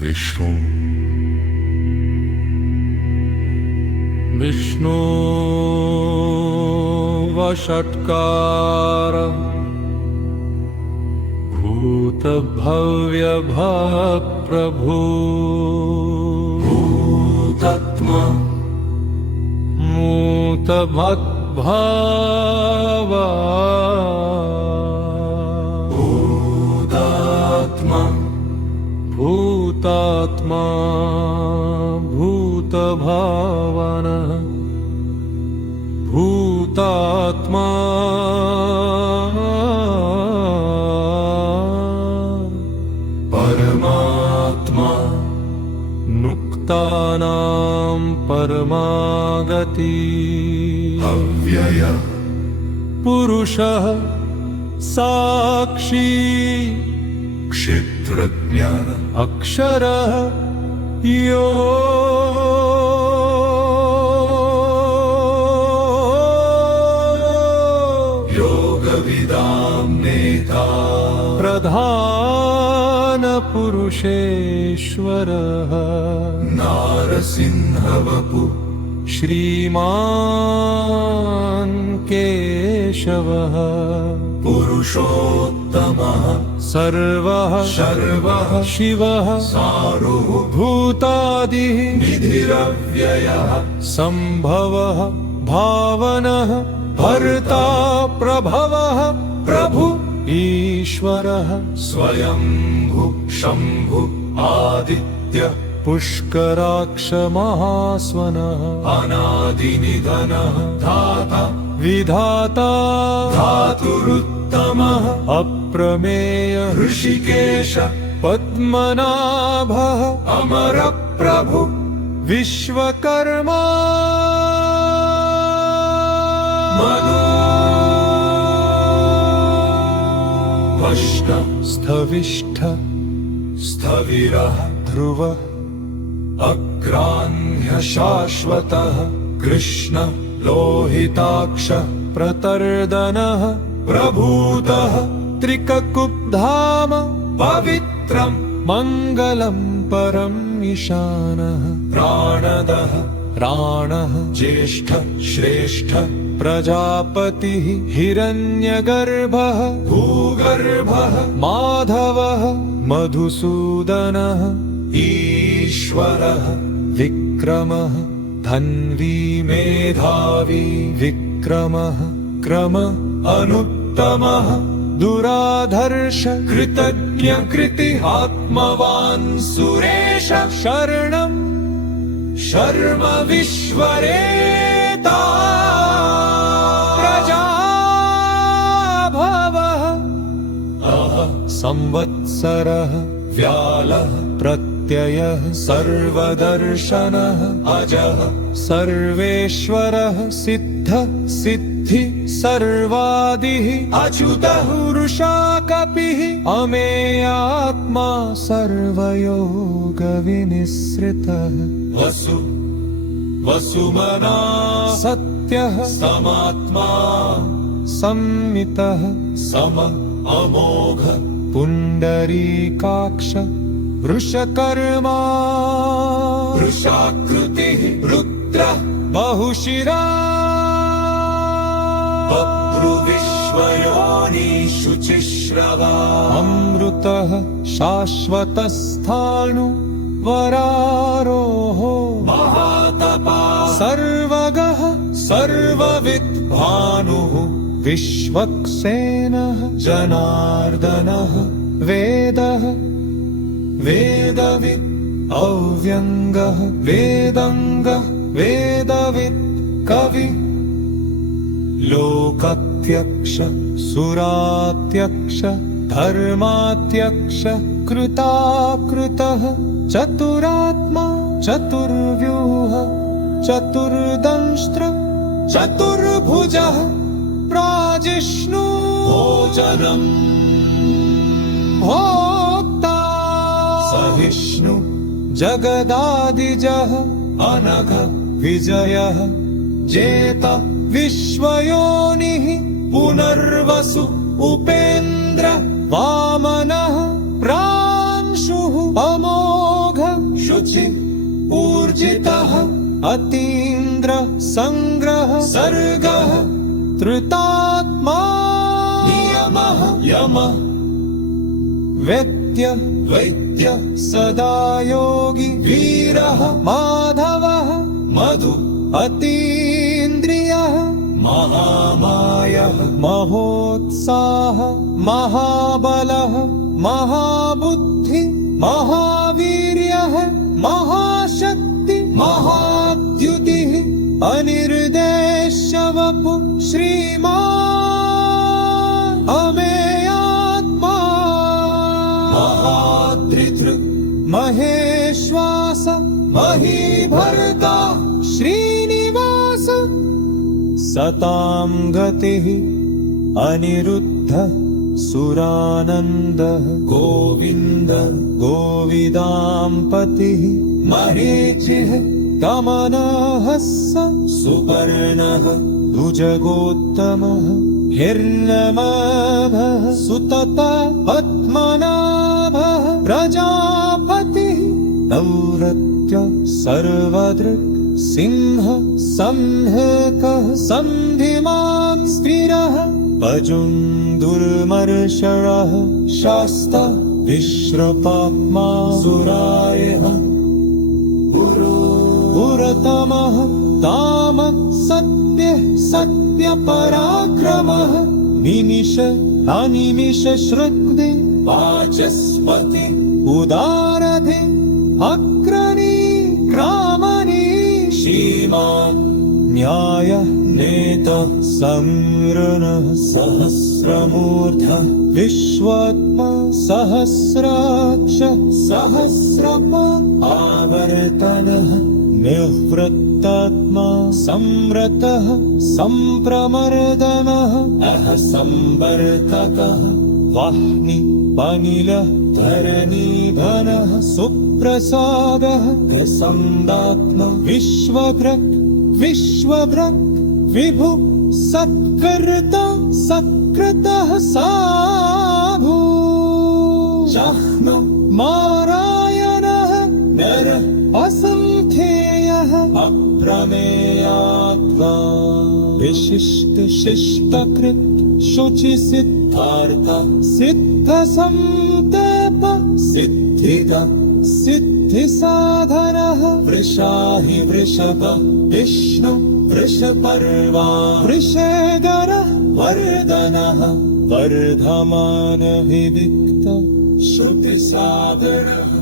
विष्णु विष्णु वषट्कार भूतभव्य प्रभु भूतात्मा मूतभद्भावा भूतात्मा भूतात्मा भूतभावन भूतात्मा परमात्मा नुक्तानां परमागति अव्यय पुरुषः साक्षी क्षेत्रज्ञान अक्षरः यो योगविदां नेता प्रधान पुरुषेश्वरः नारसिंहवपु श्रीमान् केशवः पुरुषोत्तमः सर्वः शर्वः शिवः सार्वभौमभूतादिः निधिरव्ययः संभवः भावनः भर्ता प्रभवः प्रभु ईश्वरः स्वयंभु शंभु आदित्य पुष्कराक्ष महास्वनः अनादिनिधनः धाता विधाता धातुरुत्तमः अप्रमेय ऋषिकेश पद्मनाभः अमरप्रभु विश्वकर्मा मनो वष्ण स्थविष्ठ स्थविरः ध्रुवः अग्राह्य शाश्वतः कृष्ण लोहिताक्ष प्रतर्दनः प्रभूतः त्रिककुब्धाम पवित्रम् मङ्गलं परम् ईशानः प्राणदः राणः ज्येष्ठ श्रेष्ठ प्रजापतिः हिरण्यगर्भः भूगर्भः माधवः मधुसूदनः ईश्वरः विक्रमः धन्वी मेधावी विक्रमः क्रम अनुत्तमः दुराधर्ष कृतज्ञ कृति आत्मवान् सुरेश शरणं शर्म विश्वरेता प्रजाभवः संवत्सरः व्यालः प्रत्ययः सर्वदर्शनः अजः सर्वेश्वरः सिद्ध सिद्धि सर्वादिः अच्युतः पुरुषा कपिः अमेयात्मा सर्वयोगविनिसृतः वसु वसुमना सत्यः समात्मा संमितः सम अमोघ पुण्डरीकाक्ष वृषकर्मा वृषाकृतिः रुद्रः बहुशिरा बभ्रुविश्वयोनि शुचिश्रवा अमृतः शाश्वतस्थाणु वरारोहो महातपा सर्वगः सर्वविद् भानुः विश्वक्सेनः जनार्दनः वेदः वेदविद् अव्यङ्गः वेदङ्गः वेदवित् कवि लोकत्यक्ष सुरात्यक्ष धर्मात्यक्ष कृताकृतः चतुरात्मा चतुर्व्यूह चतुर्दंष्ट्र चतुर्भुजः प्राजिष्णु भोजनम् भोक्ता सहिष्णु जगदादिजः अनघ विजयः जेत विश्वयोनिः पुनर्वसु उपेन्द्र वामनः प्रांशुः अमोघ शुचि ऊर्जितः अतीन्द्र संग्रह सर्गः धृतात्मा नियमः यमः वेत्य वैद्य सदा योगी वीरः माधवः मधु अतीन्द्रियः महामायः महोत्साह महाबलः महाबुद्धि महावीर्यः महाशक्ति महाद्युतिः अनिर्देश्य वपु श्रीमान् अमेयात्मा महाधृतृ महेश्वास महीभर्ता श्रीनिवास सतां गतिः अनिरुद्ध सुरानन्दः गोविन्द गोविदां पतिः मरीचिः गमनः सुपर्णः द्विजगोत्तमः हिरण्यमाभः सुतत पद्मनाभः प्रजापतिः नौरत्य सर्वदृक् सिंह संहकः सन्धिमान् स्थिरः पजुन्दुर्मर्षणः शास्ता विश्वपात्मा सुरायः पुरतमः तामः सत्यः सत्यपराक्रमः निमिष अनिमिष श्रुते वाचस्पति उदारधे अग्रणी ग्रामणी श्रीमान् न्यायः नेता संरणः सहस्रमूर्धः विश्वात्मा सहस्राक्ष सहस्रप आवर्तनः निवृत्तात्मा संव्रतः सम्प्रमर्दनः अह संवर्तकः वाह्नि पनिलः धरणीधनः सुप्रसादः संदात्म विश्वभृक् विश्वभृक् विभु सत्कर्ता सत्कृतः साधु चाह्नो नारायणः नर असंख्येयः अप्रमेयात्मा विशिष्ट शिष्टकृत् शुचिसिद्धार्थ सिद्ध संतप सिद्धिदा सिद्धिसाधनः वृषाहि वृषभ विष्णु वृषपर्वा वृषेदरः वर्धनः वर्धमानविविक्त श्रुतिसागरः